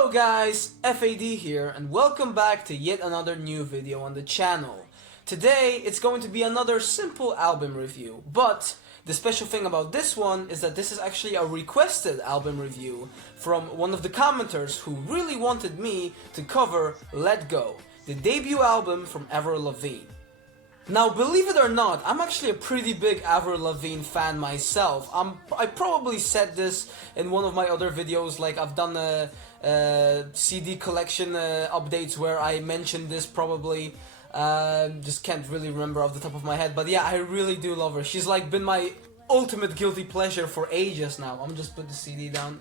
Hello guys, F.A.D. here and welcome back to yet another new video on the channel. Today it's going to be another simple album review, but the special thing about this one is that this is actually a requested album review from one of the commenters who really wanted me to cover Let Go, the debut album from Avril Lavigne. Now, believe it or not, I'm actually a pretty big Avril Lavigne fan myself. I probably said this in one of my other videos, like I've done a CD collection updates where I mentioned this probably. Just can't really remember off the top of my head, but yeah, I really do love her. She's like been my ultimate guilty pleasure for ages now. I'm just put the CD down.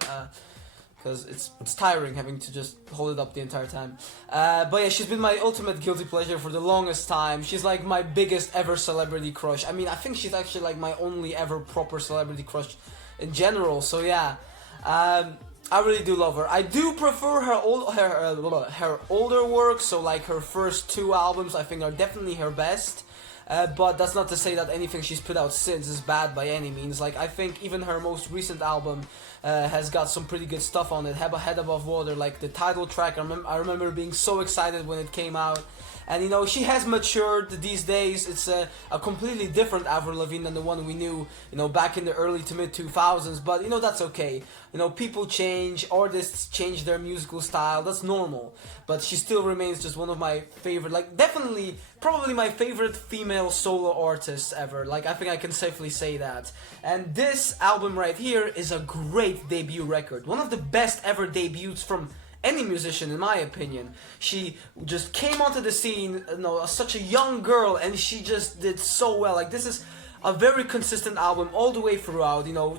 Because it's tiring having to just hold it up the entire time. But yeah, she's been my ultimate guilty pleasure for the longest time. She's like my biggest ever celebrity crush. I mean, I think she's actually like my only ever proper celebrity crush in general. So yeah, I really do love her. I do prefer her older work. So like her first two albums, I think are definitely her best. But that's not to say that anything she's put out since is bad by any means. Like, I think even her most recent album has got some pretty good stuff on it. Head Above Water, like the title track, I remember being so excited when it came out. And you know, she has matured these days. It's a completely different Avril Lavigne than the one we knew, you know, back in the early to mid 2000s. But you know, that's okay. You know, people change, artists change their musical style. That's normal. But she still remains just one of my favorite, like definitely, probably my favorite female solo artists ever. Like, I think I can safely say that. And this album right here is a great debut record. One of the best ever debuts from any musician, in my opinion. She just came onto the scene, you know, such a young girl, and she just did so well. Like, this is a very consistent album all the way throughout. You know,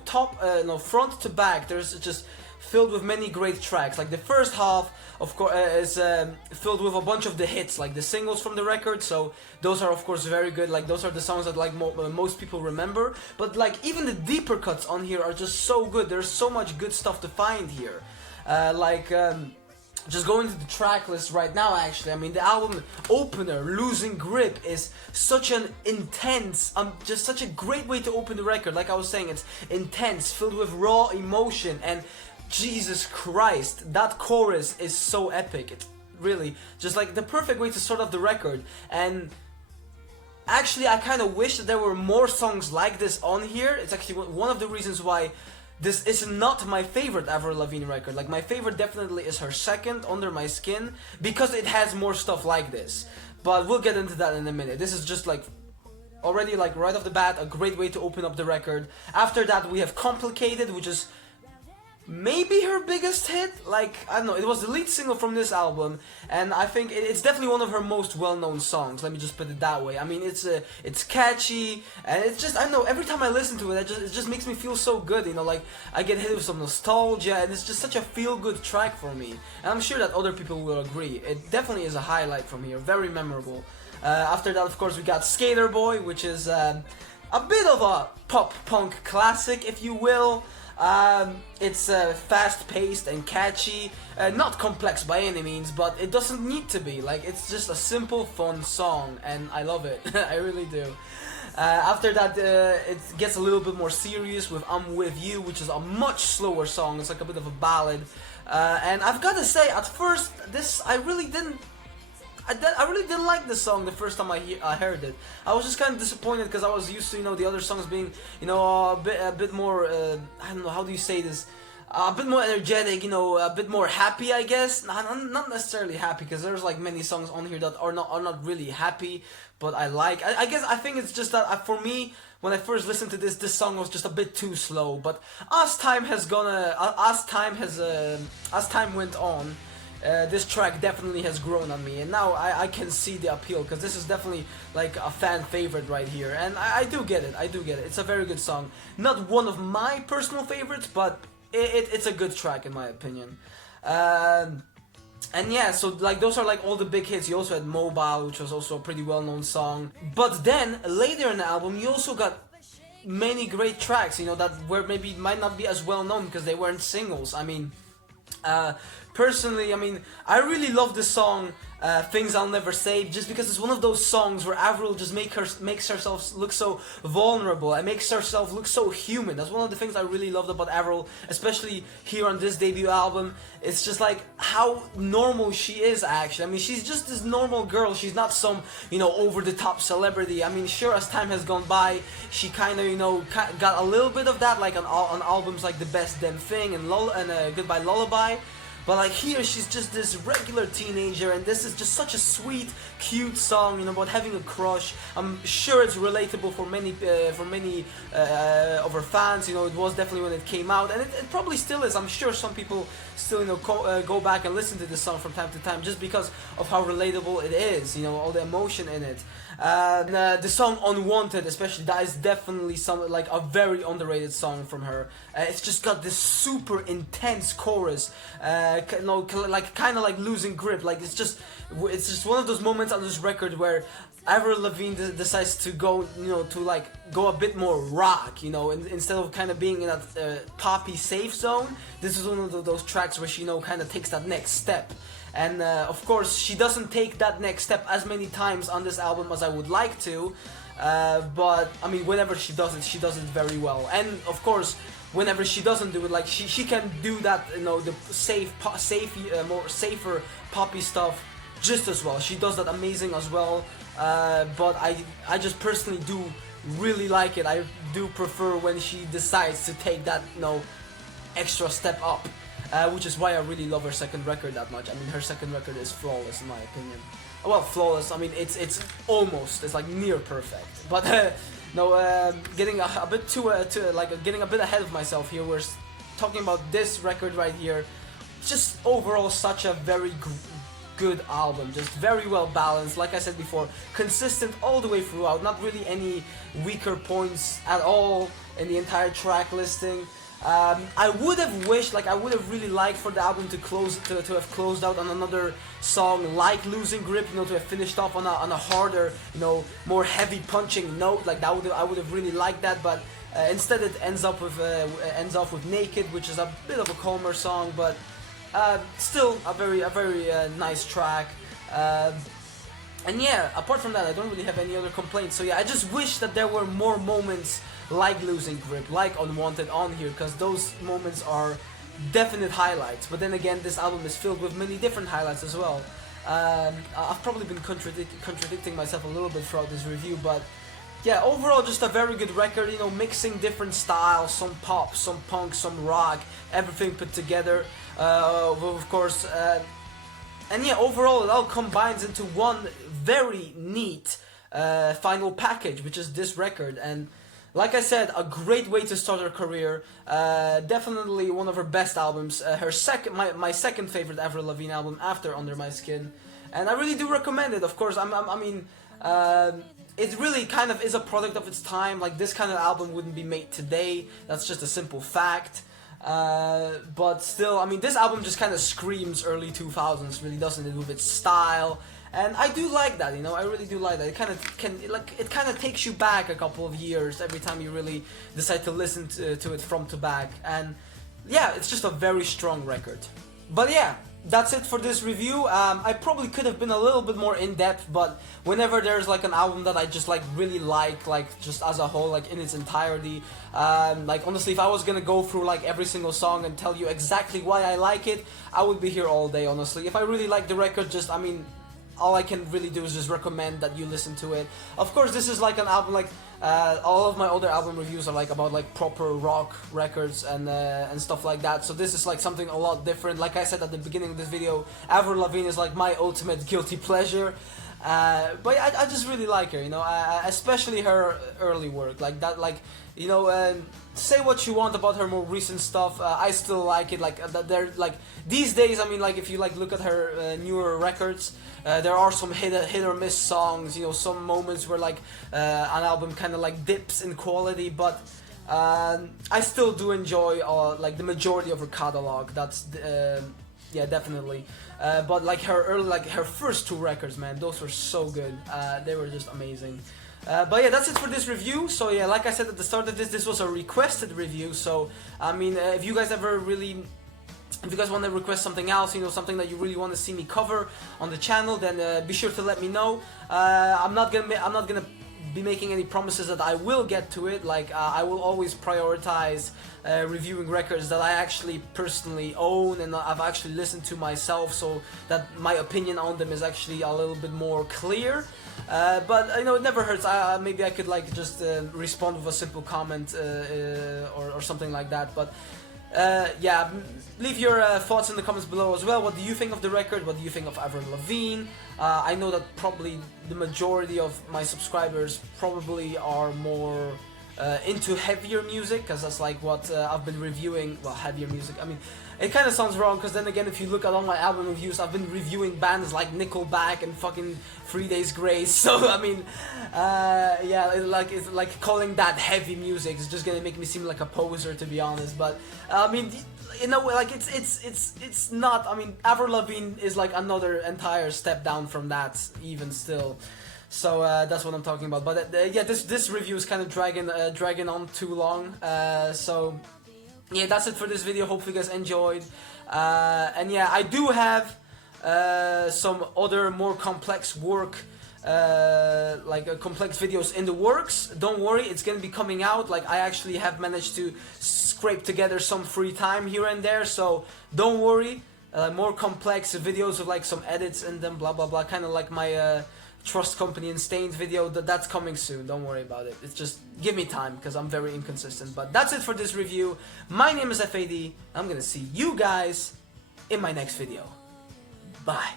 front to back. There's just filled with many great tracks. Like the first half, of course, is filled with a bunch of the hits, like the singles from the record. So those are of course very good. Like those are the songs that like most people remember. But like even the deeper cuts on here are just so good. There's so much good stuff to find here. Just going to the track list right now, actually, I mean, the album opener, Losing Grip, is such an intense, just such a great way to open the record. Like I was saying, it's intense, filled with raw emotion, and Jesus Christ, that chorus is so epic. It's really just like the perfect way to start off the record. And actually, I kind of wish that there were more songs like this on here. It's actually one of the reasons why this is not my favorite Avril Lavigne record. Like, my favorite definitely is her second, Under My Skin, because it has more stuff like this. But we'll get into that in a minute. This is just like, already like right off the bat, a great way to open up the record. After that we have Complicated, which is maybe her biggest hit. Like, I don't know, it was the lead single from this album, and I think it's definitely one of her most well-known songs. Let me just put it that way. I mean, it's catchy, and it's just, I don't know, every time I listen to it, it just makes me feel so good, you know, like, I get hit with some nostalgia, and it's just such a feel-good track for me, and I'm sure that other people will agree. It definitely is a highlight from here, very memorable. After that, of course, we got Skater Boy, which is a bit of a pop-punk classic, if you will. It's fast-paced and catchy, not complex by any means, but it doesn't need to be. Like, it's just a simple, fun song, and I love it. I really do. After that, it gets a little bit more serious with I'm With You, which is a much slower song. It's like a bit of a ballad. And I've got to say, at first, I really didn't like this song the first time I heard it. I was just kind of disappointed because I was used to, you know, the other songs being, you know, a bit more, I don't know, how do you say this? A bit more energetic, you know, a bit more happy, I guess. Not necessarily happy, because there's like many songs on here that are not really happy, but I like. I guess I think it's just that for me, when I first listened to this song was just a bit too slow. But as time went on, this track definitely has grown on me, and now I can see the appeal, because this is definitely like a fan favorite right here, and I do get it. It's a very good song. Not one of my personal favorites, but it's a good track in my opinion. And yeah, so like those are like all the big hits. You also had Mobile, which was also a pretty well-known song. But then later in the album, you also got many great tracks, you know, that maybe might not be as well known because they weren't singles. I mean, personally, I mean, I really love the song Things I'll Never Say, just because it's one of those songs where Avril just makes herself look so vulnerable and makes herself look so human. That's one of the things I really loved about Avril, especially here on this debut album. It's just like how normal she is actually. I mean, she's just this normal girl. She's not some, you know, over-the-top celebrity. I mean, sure, as time has gone by, she kind of, you know, got a little bit of that, like on albums like The Best Damn Thing and Goodbye Lullaby. But like here, she's just this regular teenager, and this is just such a sweet, cute song, you know, about having a crush. I'm sure it's relatable for many of her fans. You know, it was definitely when it came out, and it probably still is. I'm sure some people still, you know, go back and listen to this song from time to time just because of how relatable it is. You know, all the emotion in it. The song Unwanted, especially, that is definitely like a very underrated song from her. It's just got this super intense chorus, like kind of like losing grip. Like it's just one of those moments on this record where Avril Lavigne decides to go, you know, to like go a bit more rock, you know, instead of kind of being in that poppy safe zone. This is one of those tracks where she, you know, kind of takes that next step. And of course, she doesn't take that next step as many times on this album as I would like to, but I mean, whenever she does it very well. And of course, whenever she doesn't do it, like she can do that, you know, the more safer poppy stuff just as well. She does that amazing as well. But I just personally do really like it. I do prefer when she decides to take that, you know, extra step up. Which is why I really love her second record that much. I mean, her second record is flawless in my opinion. Well, flawless. I mean, it's like near perfect. But getting a bit getting a bit ahead of myself here. We're talking about this record right here. Just overall, such a very good album. Just very well balanced. Like I said before, consistent all the way throughout. Not really any weaker points at all in the entire track listing. I would have wished, like I would have really liked for the album to have closed out on another song like Losing Grip, you know, to have finished off on a harder, you know, more heavy punching note. Like that I would have really liked that, but instead it ends off with Naked, which is a bit of a calmer song, but still a very nice track. And yeah, apart from that, I don't really have any other complaints. So yeah, I just wish that there were more moments like Losing Grip, like Unwanted on here, because those moments are definite highlights. But then again, this album is filled with many different highlights as well. I've probably been contradicting myself a little bit throughout this review, but yeah, overall just a very good record, you know, mixing different styles, some pop, some punk, some rock, everything put together, of course. And yeah, overall it all combines into one very neat final package, which is this record. And like I said, a great way to start her career. Definitely one of her best albums. My second favorite Avril Lavigne album after Under My Skin, and I really do recommend it. Of course, I mean, it really kind of is a product of its time. Like this kind of album wouldn't be made today. That's just a simple fact. But still, I mean, this album just kind of screams early 2000s, really, doesn't it, with its style. And I do like that, you know, I really do like that. It kind of takes you back a couple of years every time you really decide to listen to it from to back. And yeah, it's just a very strong record. But yeah, that's it for this review. I probably could have been a little bit more in-depth, but whenever there's like an album that I just like really like just as a whole, like in its entirety, like honestly, if I was gonna go through like every single song and tell you exactly why I like it, I would be here all day, honestly. If I really like the record, just, I mean, all I can really do is just recommend that you listen to it. Of course, this is like an album, like all of my other album reviews are like about like proper rock records and stuff like that. So this is like something a lot different. Like I said at the beginning of this video, Avril Lavigne is like my ultimate guilty pleasure. But I just really like her, you know, especially her early work, like that, like, you know, say what you want about her more recent stuff, I still like it, like, they're, like, these days, I mean, like, if you, like, look at her newer records, there are some hit or miss songs, you know, some moments where, like, an album kind of, like, dips in quality, but I still do enjoy, like, the majority of her catalog. That's, yeah, definitely. But like her first two records, man, those were so good. They were just amazing. But yeah, that's it for this review. So yeah, like I said at the start of this was a requested review. So I mean, if you guys ever really If you guys want to request something else, you know, something that you really want to see me cover on the channel, then be sure to let me know. I'm not gonna be making any promises that I will get to it. Like I will always prioritize reviewing records that I actually personally own and I've actually listened to myself, so that my opinion on them is actually a little bit more clear. But you know, it never hurts. Maybe I could like just respond with a simple comment or something like that. But yeah, leave your thoughts in the comments below as well. What do you think of the record? What do you think of Avril Lavigne? I know that probably the majority of my subscribers probably are more into heavier music, because that's like what I've been reviewing. Well, heavier music, I mean, it kind of sounds wrong, because then again, if you look at all my album reviews, I've been reviewing bands like Nickelback and fucking 3 Days Grace, so I mean, yeah, it's like calling that heavy music is just gonna make me seem like a poser, to be honest. But I mean, in a way, like it's not. I mean, Avril Lavigne is like another entire step down from that, even still. So that's what I'm talking about. But yeah, this review is kind of dragging on too long. So yeah, that's it for this video. Hopefully you guys enjoyed. And yeah, I do have some other more complex work, complex videos in the works. Don't worry, it's gonna be coming out. Like, I actually have managed to scrape together some free time here and there, so don't worry. More complex videos with like some edits in them, blah blah blah, kind of like my Trust Company and Stains video. That's coming soon, don't worry about it. It's just, give me time, because I'm very inconsistent. But that's it for this review. My name is F.A.D. I'm gonna see you guys in my next video. Bye.